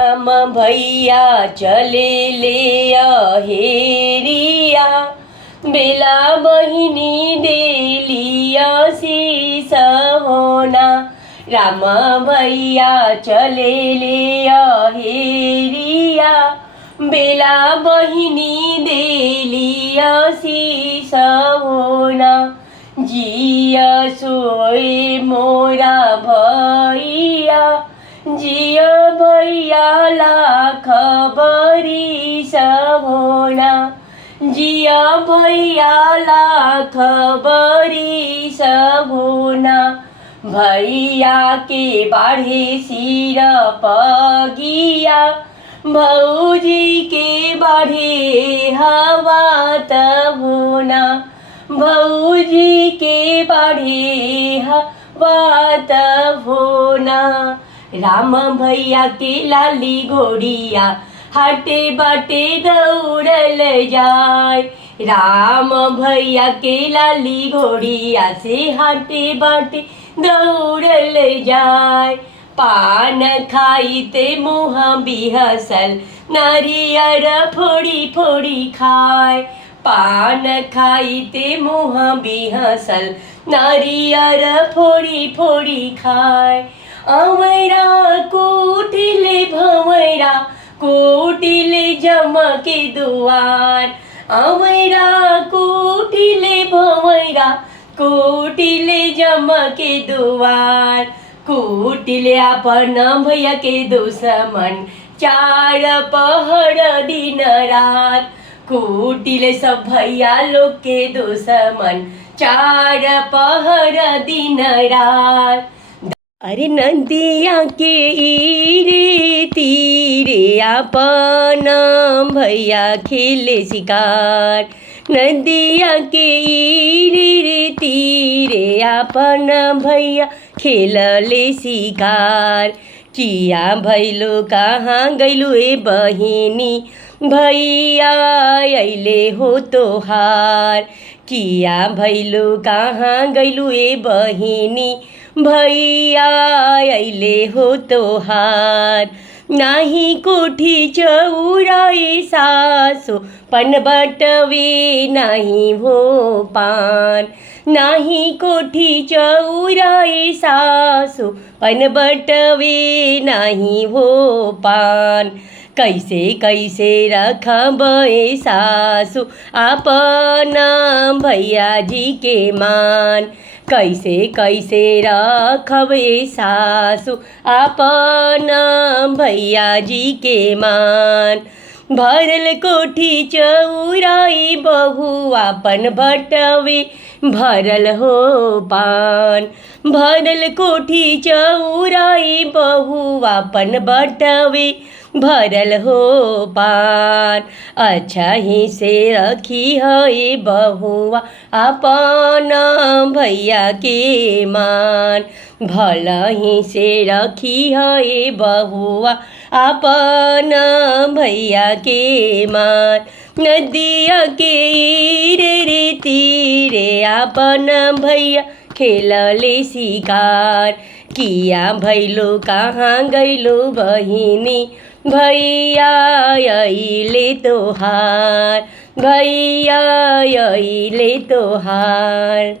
राम भैया चले ले हेरिया, बेला बहिनी देलिया शीस होना। राम भैया चले ले हेरिया, बेला बहिनी देलिया शीस होना। जिया सोए मोरा भैया, जिया भैया लाख बरिस होना। जिया भैया लाख बरिस होना। भैया के बाढ़े सिर पगिया, भौजी के बाढ़े हवा तब होना। भौजी के बाढ़े हवा तब होना। राम भैया के लाली घोड़िया, हाटे बाटे दौड़ल जाए। राम भैया के लाली घोड़िया से हाटे बाटे दौड़ल जाए। पान खाइते मुँह बिहसल, नारियर फोड़ी फोड़ी खाए। पान खाइते मुँह बिहसल, नारियर फोड़ी फोड़ी खाए। अवैरा कोटिले भवैरा, कोटिले जमके दुआर। अवैरा कोटिले भवैरा, कोटिले जमके दुआर। कोटिले अपन भैया के दुश्मन, चार पहर दिन रात। कोटिले सब भैया लोग के दुश्मन, चार पहर दिन रात। अरे नदिया के रे तीरे अपन भैया खेले शिकार। नदिया के रे तीरे अपन भैया खेलले शिकार। किया भैलो कहाँ गैलू ए बहिनी, भैया अइले हो तोहार। किया भैलो कहाँ गैलू ए बहिनी, भैया अइले हो तोहार। नाही कोठी चौराई सासो, पन बटवे नाही हो पान। नाही कोठी चौराई सासो, पन बटवे नाही हो पान। कैसे कैसे रखब ए सासु अपन भैया जी के मान। कैसे कैसे रखब ए सासु अपन भैया जी के मान। भरल कोठी चौराई बहू अपन बटवे भरल हो पान। भरल कोठी चौराई बहू अपन बटवे भरल हो पान। अच्छा ही से रखी है बहुआ अपन भैया के मान। भला ही से रखी है बहुआ अपन भैया के मान। नदिया के रे तीरे अपन भैया खेलले शिकार। किया भैलो कहाँ गैलो बहिनी, भैया अइले तोहार। भैया अइले तोहार।